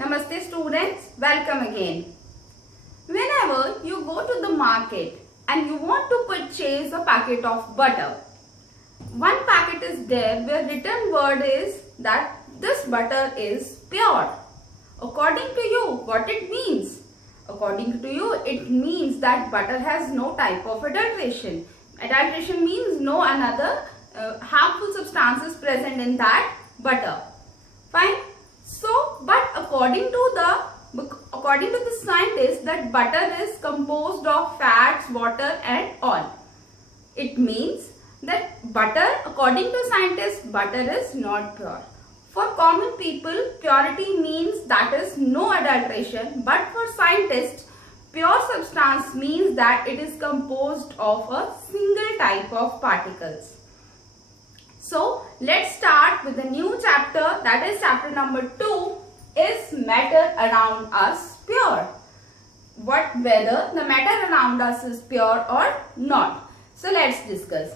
Namaste students, welcome again. Whenever you go to the market and you want to purchase a packet of butter, one packet is there where written word is that this butter is pure. According to you, what it means? According to you, it means that butter has no type of adulteration. Adulteration means no another harmful substances present in that butter. Fine. So, but according to the scientists, that butter is composed of fats, water and oil. It means that butter, according to scientists, butter is not pure. For common people, purity means that is no adulteration, but for scientists, pure substance means that it is composed of a single type of particles. So, let's start with the new chapter, that is chapter number 2, is matter around us pure? Whether the matter around us is pure or not. So, let's discuss.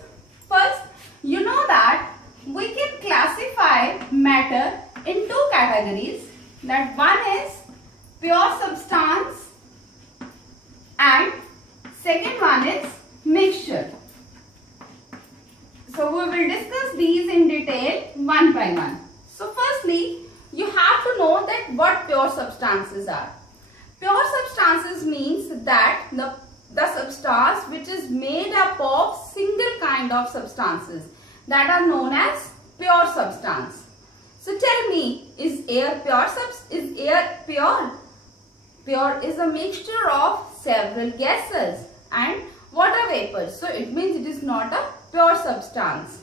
First, you know that we can classify matter in two categories. That one is pure substance and second one is mixture. So, we will discuss these in detail one by one. So, firstly, you have to know that what pure substances are. Pure substances means that the substance which is made up of single kind of substances that are known as pure substance. So, tell me, is air pure? Is air pure? Pure is a mixture of several gases and water vapors. So, it means it is not a pure substance.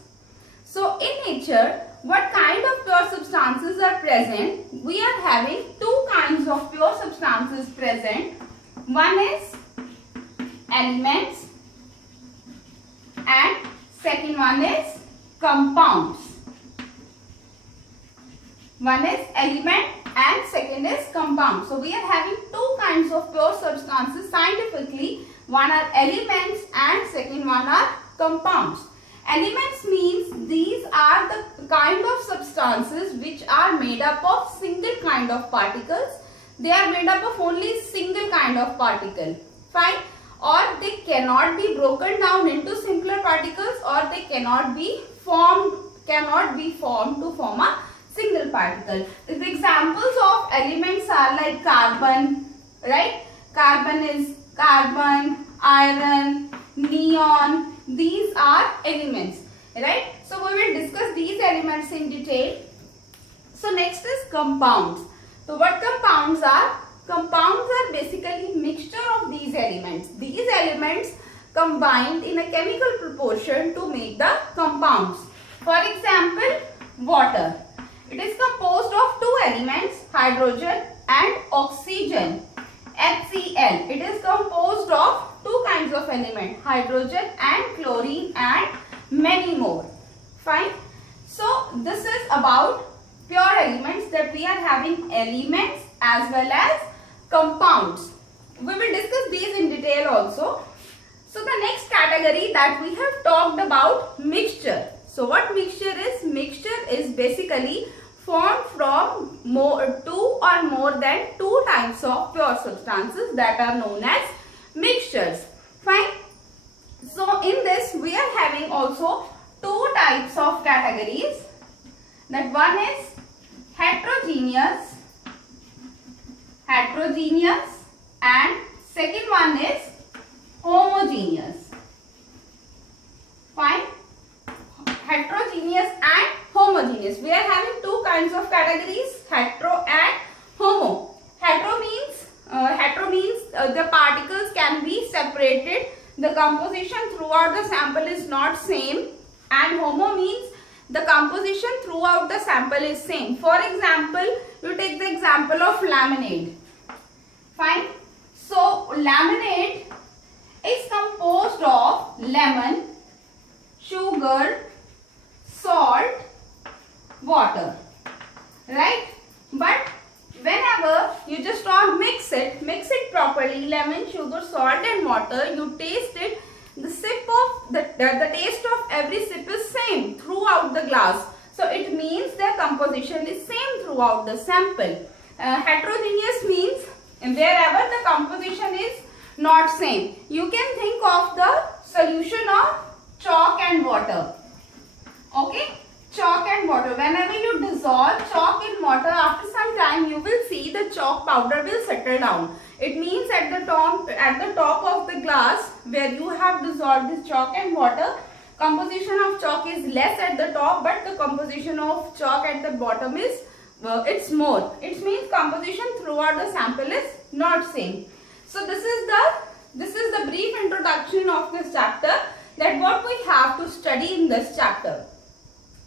So, in nature, what kind of pure substances are present? We are having two kinds of pure substances present. One is elements and second one is compounds. One is element and second is compound. So, we are having two kinds of pure substances scientifically. One are elements and second one are compounds. Elements means these are the kind of substances which are made up of single kind of particles. They are made up of only single kind of particle. Fine. Or they cannot be broken down into simpler particles, or they cannot be formed to form a single particle. The examples of elements are like carbon, right? Carbon is carbon, iron, neon. These are elements, right? So, we will discuss these elements in detail. So, next is compounds. So, what compounds are? Compounds are basically mixture of these elements. These elements combined in a chemical proportion to make the compounds. For example, water. It is composed of two elements, hydrogen and oxygen, HCl. It is composed of two kinds of elements, hydrogen and chlorine and many more. Fine. So, this is about pure elements, that we are having elements as well as compounds. We will discuss these in detail also. So, the next category that we have talked about, mixture. So, what mixture is? Mixture is basically formed from two or more than two types of pure substances that are known as mixtures. Fine. So, in this we are having also two types of categories. That one is heterogeneous and second one is homogeneous. Fine. Heterogeneous and homogeneous. We are having two kinds of categories, hetero and homo. Hetero means the particles can be separated. The composition throughout the sample is not same, and homo means the composition throughout the sample is same. For example, you take the example of lemonade. Fine. So, lemonade is composed of lemon, sugar, salt, water, right? But whenever you just mix it properly, lemon, sugar, salt and water, you taste it, the taste of every sip is same throughout the glass. So, it means their composition is same throughout the sample. Heterogeneous means wherever the composition is not same. You can think of the solution of chalk and water. Okay, chalk and water. Whenever you dissolve chalk in water, after some time you will see the chalk powder will settle down. It means at the top of the glass where you have dissolved this chalk and water, composition of chalk is less at the top, but the composition of chalk at the bottom is it's more. It means composition throughout the sample is not same. So this is the brief introduction of this chapter, that what we have to study in this chapter.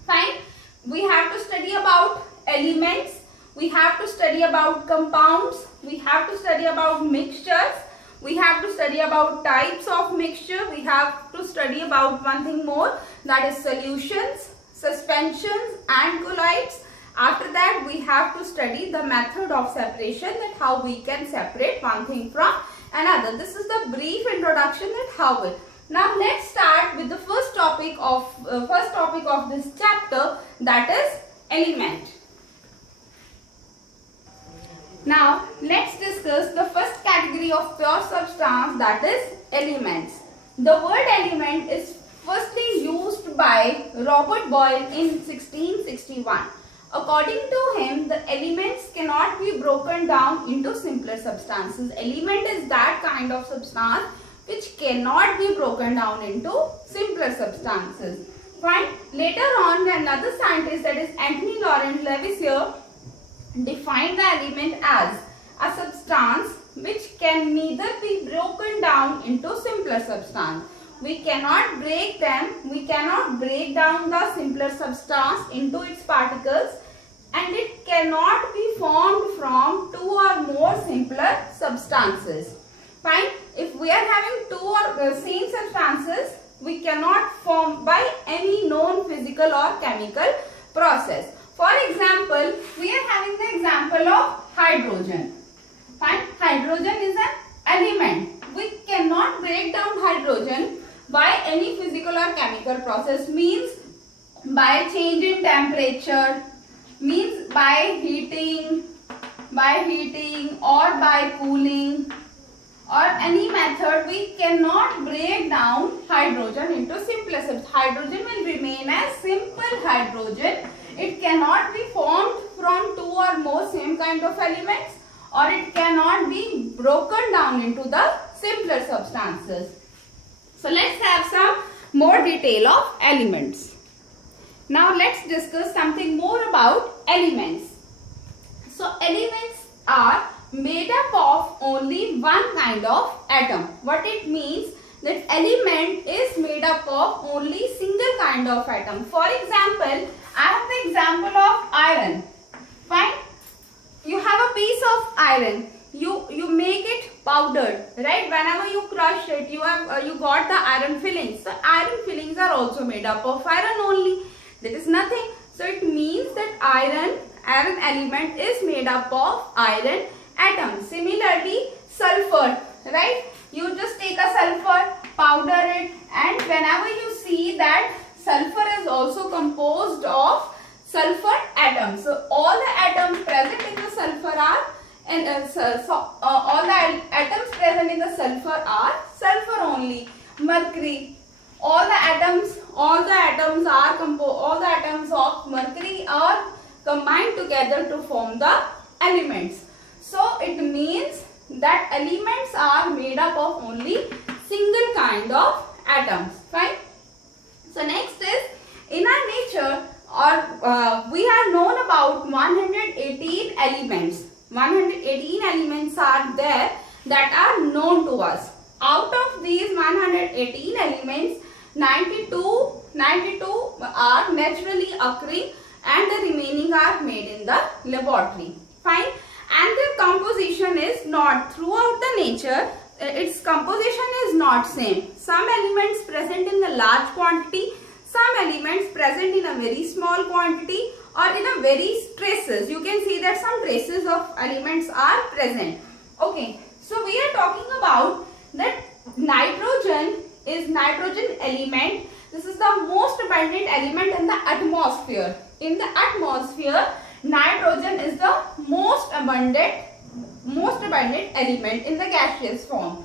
Fine. We have to study about elements. We have to study about compounds. We have to study about mixtures. We have to study about types of mixture. We have to study about one thing more, that is solutions, suspensions and colloids. After that we have to study the method of separation, that how we can separate one thing from another. This is the brief introduction, that how it. Now let's start with the first topic of this chapter, that is element. Now let's discuss the first category of pure substance, that is elements. The word element is firstly used by Robert Boyle in 1661. According to him, the elements cannot be broken down into simpler substances. Element is that kind of substance which cannot be broken down into simpler substances. Fine. Later on, another scientist, that is Anthony Laurent Lavoisier, defined the element as a substance which can neither be broken down into simpler substance. We cannot break down the simpler substance into its particles, and it cannot be formed from two or more simpler substances. Fine. If we are having two or same substances, we cannot form by any known physical or chemical process. For example, we are having the example of hydrogen. Fine. Hydrogen is an element. We cannot break down hydrogen by any physical or chemical process, means by change in temperature, means by heating or by cooling, or any method. We cannot break down hydrogen into simpler substances. Hydrogen will remain as simple hydrogen. It cannot be formed from two or more same kind of elements, or it cannot be broken down into the simpler substances. So let's have some more detail of elements. Now let's discuss something more about elements. So elements are made up of only one kind of atom. What it means, that element is made up of only single kind of atom. For example, I have the example of iron. Fine. You have a piece of iron. You make it powdered, right? Whenever you crush it, you got the iron fillings. So iron fillings are also made up of iron only. That is nothing. So it means that iron element is made up of iron atoms. Similarly, sulfur, right? You just take a sulfur, powder it, and whenever you see that sulfur is also composed of sulfur atoms. So all the atoms present in the sulfur are all the atoms present in the sulfur are sulfur only. Mercury, all the atoms of mercury are combined together to form the elements. So it means that elements are made up of only single kind of atoms. Fine. So next is, in our nature, we have known about 118 elements. 118 elements are there that are known to us. Out of these 118 elements, 92 are naturally occurring and the remaining are made in the laboratory. Fine. And their composition is not throughout the nature. Its composition is not same. Some elements present in a large quantity, some elements present in a very small quantity, or in a very traces. You can see that some traces of elements are present. Okay, so we are talking about that nitrogen is nitrogen element. This is the most abundant element in the atmosphere. In the atmosphere, nitrogen is the most abundant element in the gaseous form.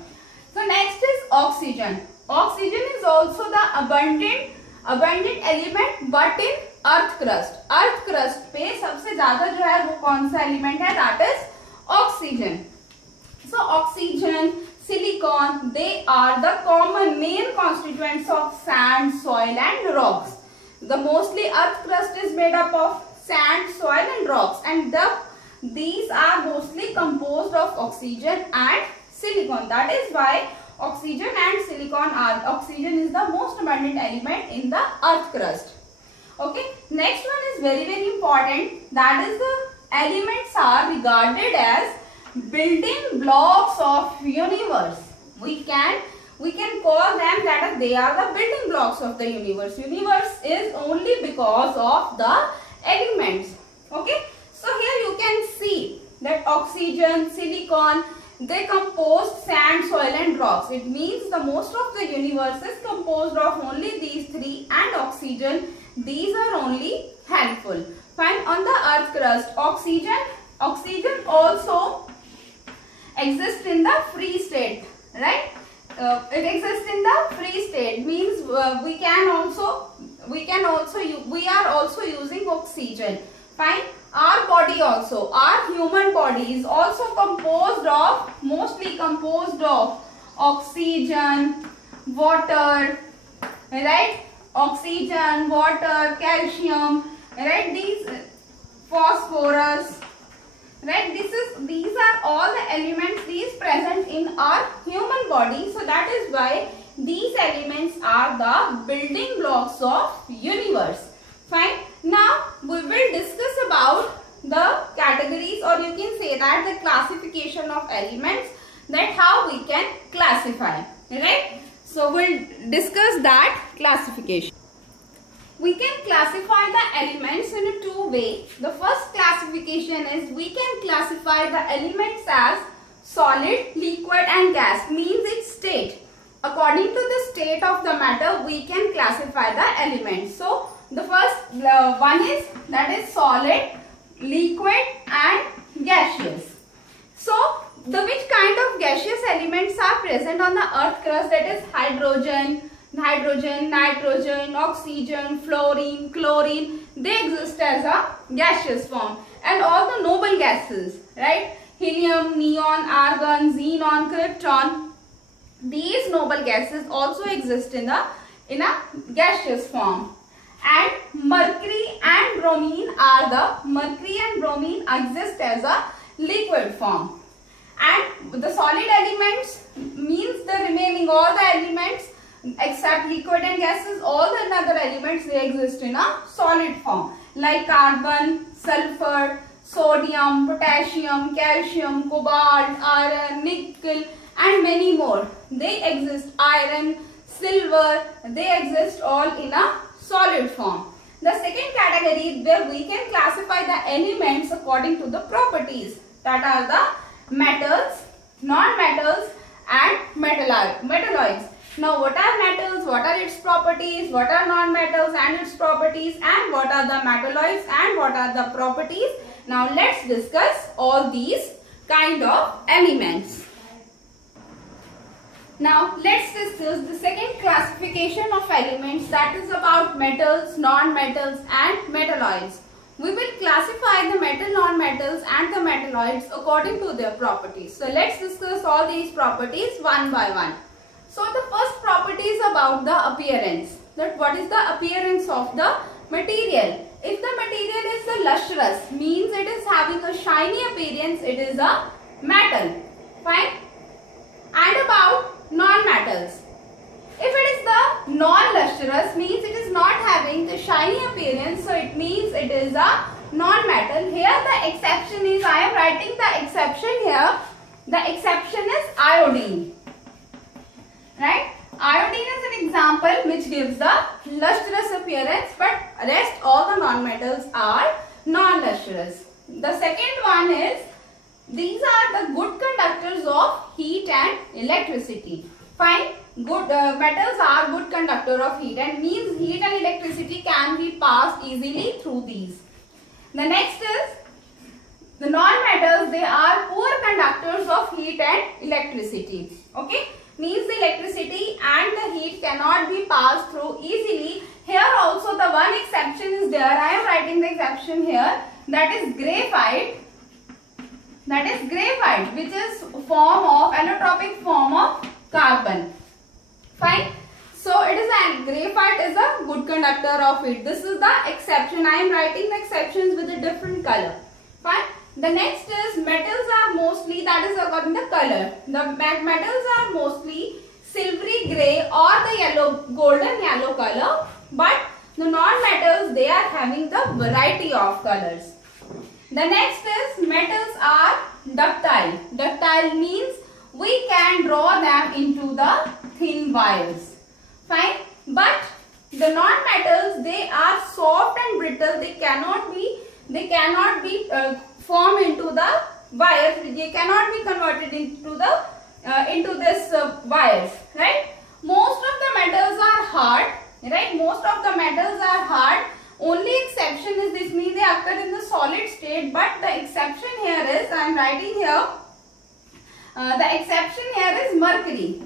So next is oxygen. Oxygen is also the abundant element but in earth crust. Earth crust पे सबसे ज़्यादा जो है वो कौन सा element है? That is oxygen. So oxygen, silicon, they are the common main constituents of sand, soil and rocks. The mostly earth crust is made up of sand, soil and rocks, and these are mostly composed of oxygen and silicon. That is why oxygen is the most abundant element in the earth crust. Okay, next one is very important. That is the elements are regarded as building blocks of universe. We can call them that they are the building blocks of the universe. Universe is only because of the elements. Okay, so here you can see that oxygen, silicon, they compose sand, soil and rocks. It means the most of the universe is composed of only these three, and oxygen, these are only handful. Fine. On the earth crust, oxygen also exists in the free state, right? It exists in the free state, means we are also using oxygen. Fine. Our human body is also mostly composed of oxygen, water, right? Oxygen, water, calcium, right? These phosphorus, right? These are all the elements present in our human body. So that is why these elements are the building blocks of universe. Fine. Now we will discuss about the categories, or you can say that the classification of elements, that how we can classify, right? So we'll discuss that classification. We can classify the elements in a two way. The first classification is we can classify the elements as solid, liquid and gas, means its state. According to the state of the matter, we can classify the elements. So the first one is, that is solid, liquid and gaseous. So which kind of gaseous elements are present on the earth crust? That is hydrogen, nitrogen, oxygen, fluorine, chlorine. They exist as a gaseous form. And all the noble gases, right? Helium, neon, argon, xenon, krypton. These noble gases also exist in a gaseous form. And mercury and bromine exist as a liquid form. And the solid elements means the remaining all the elements except liquid and gases, all the other elements, they exist in a solid form, like carbon, sulfur, sodium, potassium, calcium, cobalt, iron, nickel and many more. They exist, iron, silver, they exist all in a solid form. The second category where we can classify the elements according to the properties, that are the metals, non-metals and metalloids. Now what are metals, what are its properties, what are non-metals and its properties, and what are the metalloids and what are the properties. Now let's discuss all these kind of elements. Now let's discuss the second classification of elements, that is about metals, non-metals and metalloids. We will classify the metal, non-metals and the metalloids according to their properties. So let's discuss all these properties one by one. So the first property is about the appearance. That what is the appearance of the material? If the material is the lustrous, means it is having a shiny appearance, it is a metal. Fine. And about non-metals. If it is the non-lustrous, means it is not having the shiny appearance, so it means it is a non-metal. Here the exception is, I am writing the exception here. The exception is iodine. Right? Iodine is an example which gives the lustrous appearance, but rest all the non-metals are non-lustrous. The second one is, these are the good conductors of heat and electricity. Fine. Good metals are good conductor of heat, and means heat and electricity can be passed easily through these. The next is the non-metals. They are poor conductors of heat and electricity. Okay, means the electricity and the heat cannot be passed through easily. Here also the one exception is there. I am writing the exception here. That is graphite. That is graphite, which is form of allotropic form of carbon. Fine. So it is graphite is a good conductor of heat. This is the exception. I am writing the exceptions with a different color. Fine. The next is metals are mostly, that is according to color. The metals are mostly silvery grey or the golden yellow color. But the non-metals, they are having the variety of colors. The next is metals are ductile. Ductile means we can draw them into the thin wires. Fine. But the non-metals, they are soft and brittle. They cannot be formed into the wires. They cannot be converted into this wires. Right. Most of the metals are hard. Right. Most of the metals are hard. Only exception is this means they occur in the solid state. But the exception here is, I am writing here. The exception here is mercury.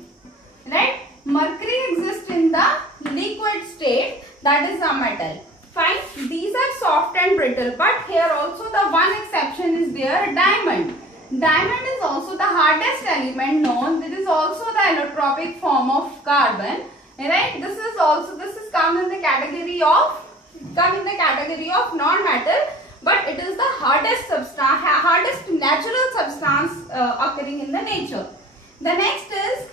Right. Mercury exists in the liquid state. That is a metal. Fine. These are soft and brittle. But here also the one exception is there. Diamond. Diamond is also the hardest element known. This is also the allotropic form of carbon. Right. This is come in the category of non-metal, but it is the hardest natural substance occurring in the nature. The next is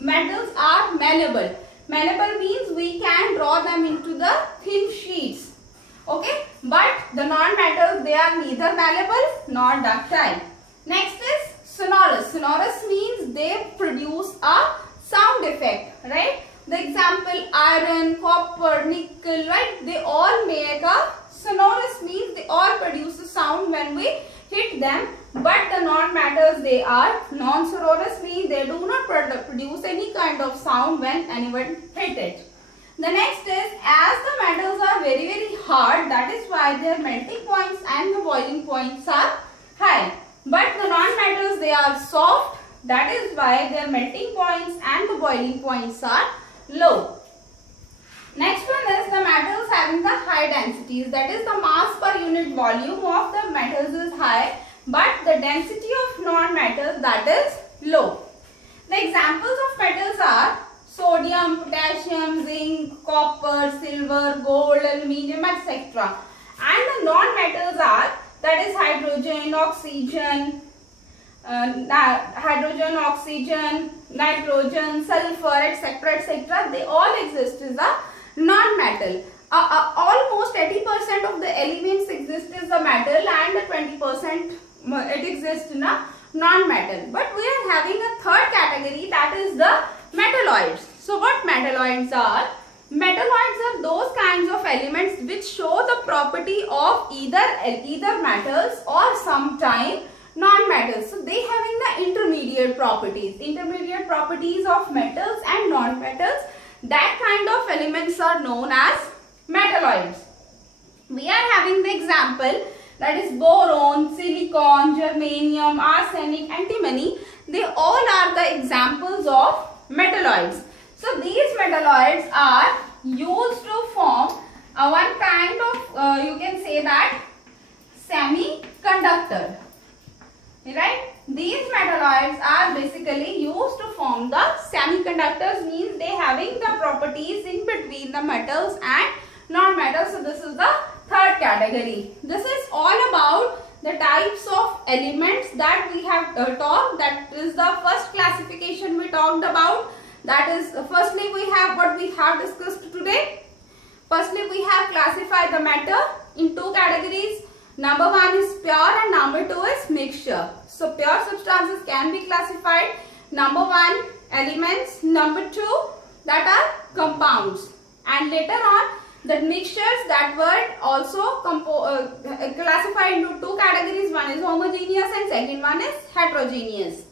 metals are malleable. Malleable means we can draw them into the thin sheets. Okay, but the non-metals, they are neither malleable nor ductile. Next is sonorous. Sonorous means they produce a sound effect, right? The example iron, copper, nickel, right? They all make a sonorous means they all produce a sound when we hit them. But the non-metals, they are non-sonorous means they do not produce any kind of sound when anyone hit it. The next is, as the metals are very very hard, that is why their melting points and the boiling points are high. But the non-metals, they are soft, that is why their melting points and the boiling points are low. Next one is the metals having the high densities, that is the mass per unit volume of the metals is high, but the density of non-metals, that is low. The examples of metals are sodium, potassium, zinc, copper, silver, gold, aluminium, etc. And the non-metals are, that is hydrogen, oxygen, nitrogen, sulfur, etc. etc. They all exist as a non-metal. Almost 80% of the elements exist as a metal and 20% it exists in a non-metal. But we are having a third category, that is the metalloids. So what metalloids are? Metalloids are those kinds of elements which show the property of either metals or sometime non-metals. So they having the intermediate properties of metals and non-metals. That kind of elements are known as metalloids. We are having the example, that is boron, silicon, germanium, arsenic, antimony. They all are the examples of metalloids. So these metalloids are used to form one kind of, you can say that, semiconductor. Right? These metalloids are basically used to form the semiconductors, means they having the properties in between the metals and non-metals. So this is the third category. This is all about the types of elements that we have talked. That is the first classification we talked about. That is, firstly we have what we have discussed today. Firstly we have classified the matter in two categories. Number one is pure and number two is mixture. So pure substances can be classified. Number one, elements. Number two, that are compounds. And later on, the mixtures that were also classified into two categories. One is homogeneous and second one is heterogeneous.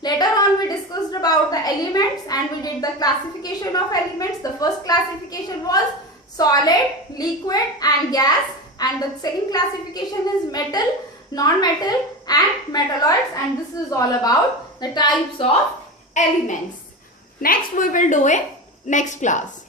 Later on we discussed about the elements and we did the classification of elements. The first classification was solid, liquid and gas, and the second classification is metal, non-metal and metalloids, and this is all about the types of elements. Next we will do in next class.